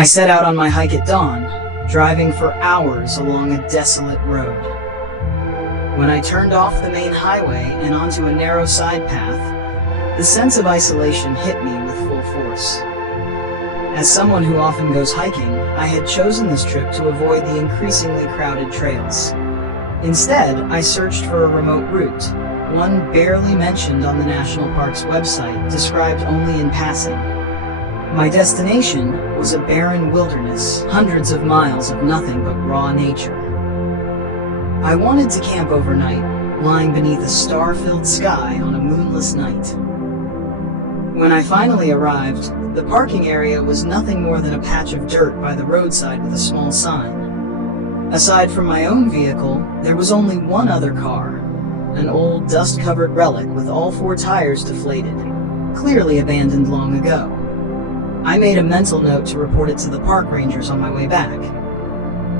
I set out on my hike at dawn, driving for hours along a desolate road. When I turned off the main highway and onto a narrow side path, the sense of isolation hit me with full force. As someone who often goes hiking, I had chosen this trip to avoid the increasingly crowded trails. Instead, I searched for a remote route, one barely mentioned on the national park's website, described only in passing. My destination was a barren wilderness, hundreds of miles of nothing but raw nature. I wanted to camp overnight, lying beneath a star-filled sky on a moonless night. When I finally arrived, the parking area was nothing more than a patch of dirt by the roadside with a small sign. Aside from my own vehicle, there was only one other car, an old dust-covered relic with all four tires deflated, clearly abandoned long ago. I made a mental note to report it to the park rangers on my way back.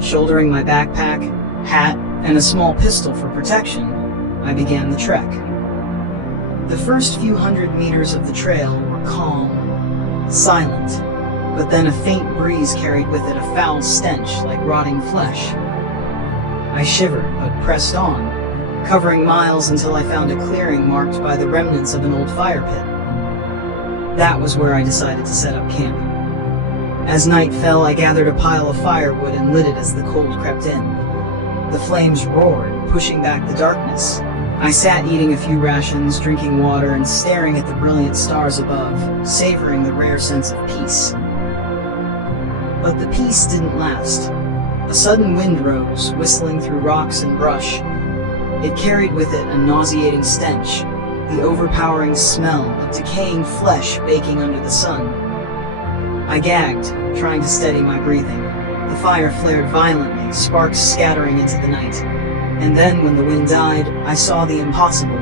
Shouldering my backpack, hat, and a small pistol for protection, I began the trek. The first few hundred meters of the trail were calm, silent, but then a faint breeze carried with it a foul stench like rotting flesh. I shivered, but pressed on, covering miles until I found a clearing marked by the remnants of an old fire pit. That was where I decided to set up camp. As night fell, I gathered a pile of firewood and lit it as the cold crept in. The flames roared, pushing back the darkness. I sat eating a few rations, drinking water, and staring at the brilliant stars above, savoring the rare sense of peace. But the peace didn't last. A sudden wind rose, whistling through rocks and brush. It carried with it a nauseating stench, the overpowering smell of decaying flesh baking under the sun. I gagged, trying to steady my breathing. The fire flared violently, sparks scattering into the night. And then, when the wind died, I saw the impossible.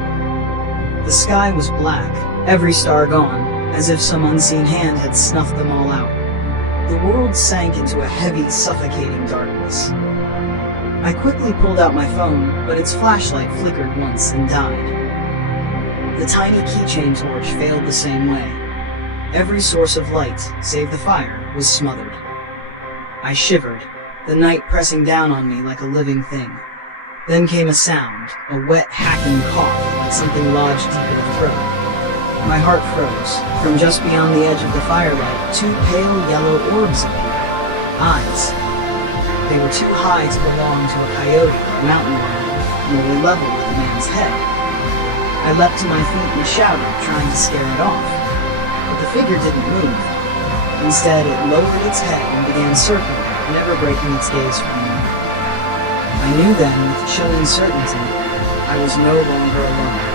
The sky was black, every star gone, as if some unseen hand had snuffed them all out. The world sank into a heavy, suffocating darkness. I quickly pulled out my phone, but its flashlight flickered once and died. The tiny keychain torch failed the same way. Every source of light, save the fire, was smothered. I shivered, the night pressing down on me like a living thing. Then came a sound, a wet, hacking cough, like something lodged deep in the throat. My heart froze. From just beyond the edge of the firelight, two pale yellow orbs appeared. Eyes. They were too high to belong to a coyote or a mountain lion, and they were level with a man's head. I leapt to my feet and shouted, trying to scare it off. But the figure didn't move. Instead, it lowered its head and began circling, never breaking its gaze from me. I knew then, with chilling certainty, I was no longer alone.